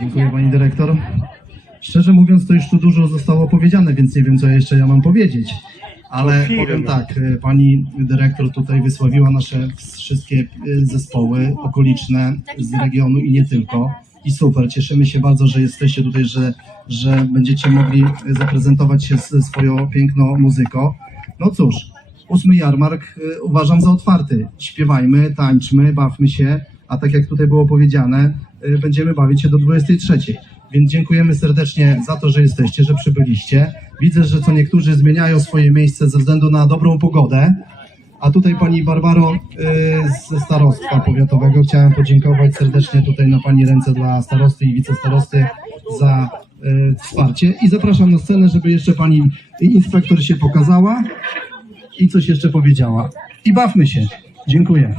Dziękuję pani dyrektor. Szczerze mówiąc, to już tu dużo zostało powiedziane, więc nie wiem, co jeszcze ja mam powiedzieć. Ale powiem tak, e, pani dyrektor tutaj wysławiła nasze wszystkie e, zespoły okoliczne z regionu i nie tylko. I super, cieszymy się bardzo, że jesteście tutaj, że, że będziecie mogli zaprezentować się ze swoją piękną muzyką. No cóż, ósmy jarmark e, uważam za otwarty. Śpiewajmy, tańczmy, bawmy się, a tak jak tutaj było powiedziane, e, będziemy bawić się do 23. Więc dziękujemy serdecznie za to, że jesteście, że przybyliście. Widzę, że co niektórzy zmieniają swoje miejsce ze względu na dobrą pogodę. A tutaj pani Barbaro y, ze starostwa powiatowego chciałem podziękować serdecznie tutaj na pani ręce dla starosty i wicestarosty za y, wsparcie. I zapraszam na scenę, żeby jeszcze pani inspektor się pokazała i coś jeszcze powiedziała. I bawmy się. Dziękuję.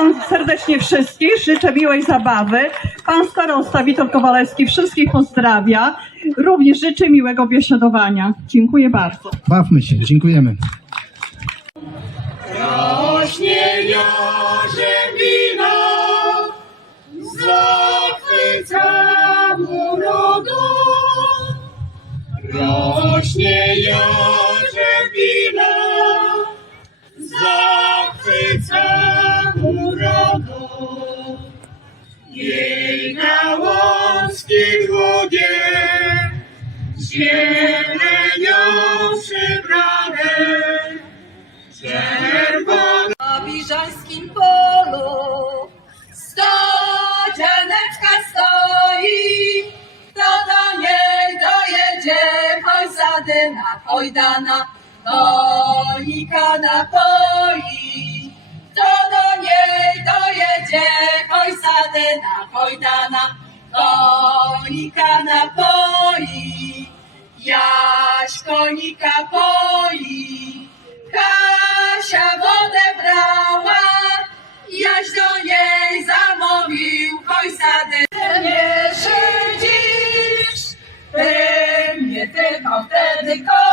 Witam serdecznie wszystkich, życzę miłej zabawy. Pan starosta Witold Kowalewski wszystkich pozdrawia. Również życzę miłego biesiadowania. Dziękuję bardzo. Bawmy się. Dziękujemy. Rośnie jarzębina, zachwyca urodą. Rośnie jarzębina, Jej gałązki długie, zielenią przybrane, czerwone. Na biżańskim polu Stodzianeczka stoi. Kto do niej dojedzie Hoj zadyna, hoj dana Konika napoi. Kto do niej dojedzie Hoj zadyna, hoj dana Konika napoi Jaś konika poi Kasia wodę brała, Jaś do niej zamówił kojsady. Nie szydzisz, ty mnie tylko wtedy kochasz,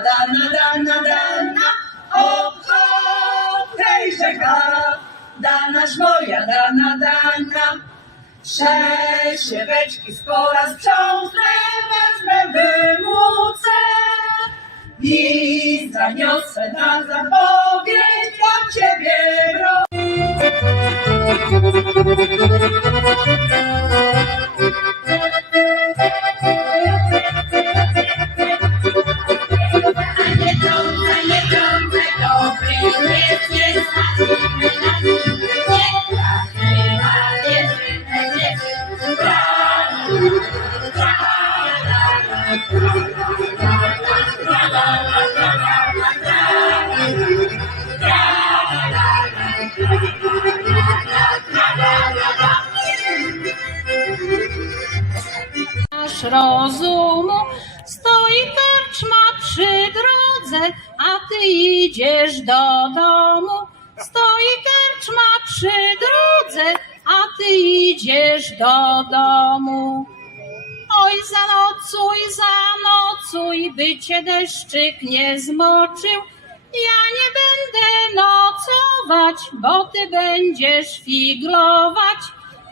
dana, dana, dana. Obchod tej rzeka, danaś moja, dana, dana. Przesieweczki z pola sprzątnę, wezmę wymucę i zaniosę na zapowiedź dla ciebie wro- rozumu, stoi karczma przy drodze, a ty idziesz do domu. Stoi karczma przy drodze, a ty idziesz do domu. Oj, zanocuj, zanocuj, by cię deszczyk nie zmoczył. Ja nie będę nocować, bo ty będziesz figlować.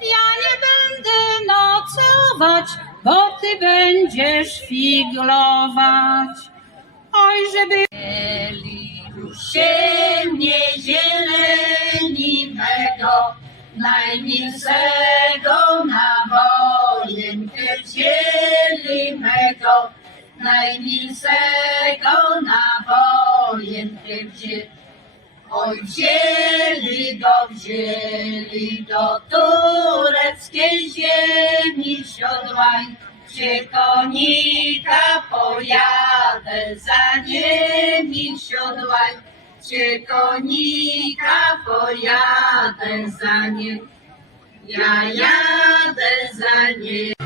Ja nie będę nocować, bo ty będziesz figlować. Oj, żeby Siemnie zieleni mego, najmilszego na wojenkę wzięli mego, najmilszego na wojenkę wzięli. Oj, wzięli go, wzięli do tureckiej ziemi siodłań, gdzie konika pojadę za nimi siodłań, gdzie konika pojadę za nie. Ja jadę za nie.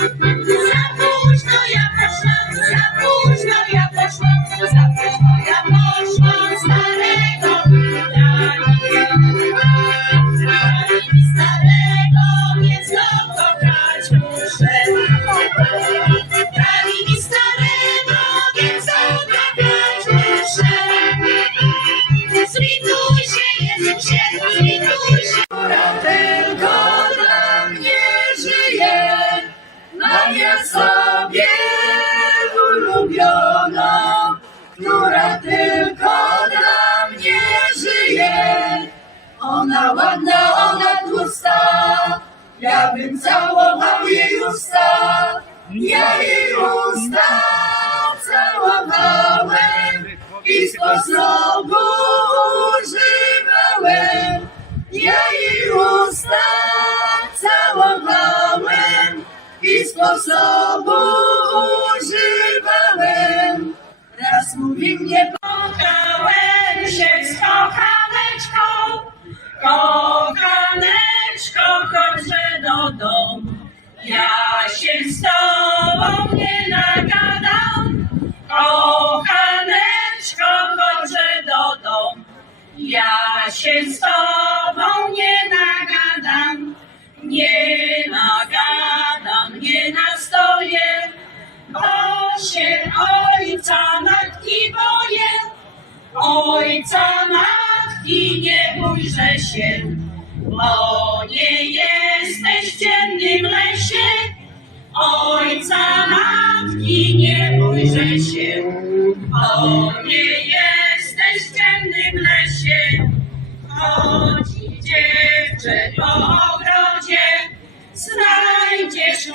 ładna, ona tłusta, ja bym całował jej usta, ja jej usta całowałem i sposobu używałem. Ja jej usta całowałem i sposobu używałem. Raz mówi mnie kochaneczko, chodźże do domu. Ja się z tobą nie nagadam, kochaneczko, chodźże do domu. Ja się z tobą nie nagadam, nie nagadam, nie nastoję, bo się ojca matki boję. Ojca matki nie bójże się, bo nie jesteś w ciemnym lesie. Ojca matki nie bójże się, bo nie jesteś w ciemnym lesie. Chodzi dziewczę po ogrodzie, znajdziesz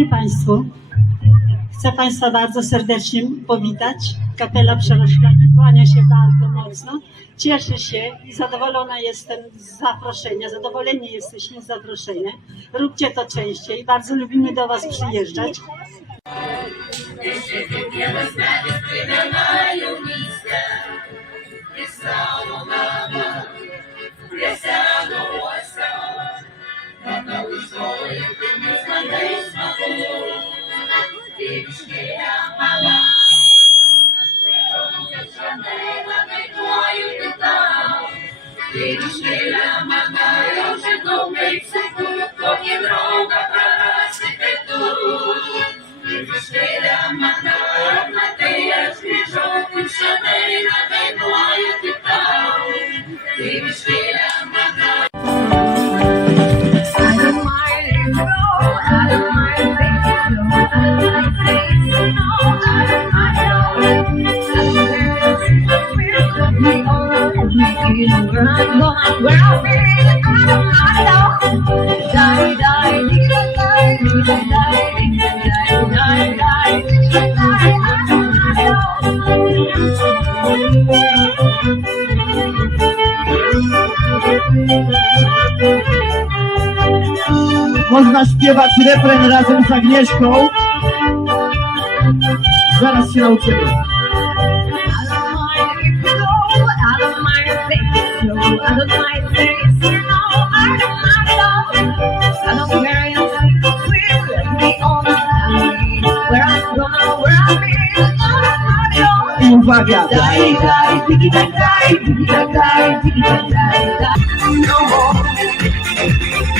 dobry Państwu. Chcę Państwa bardzo serdecznie powitać. Kapela Przeroślani kłania się bardzo mocno. Cieszę się i zadowolona jestem z zaproszenia. Zadowoleni jesteśmy z zaproszenia. Róbcie to częściej. Bardzo lubimy do Was przyjeżdżać. школи не смотри смаку, ти шкіря мала, Жанина не твою не там, ти шкіря мала, я вже добрий психу, поки врога прорасти пету, ти шкіря мала, на ти я шкіжок, Жанина не твою. można śpiewać refren razem z Agnieszką. Zaraz się nauczymy. I uwaga! No more.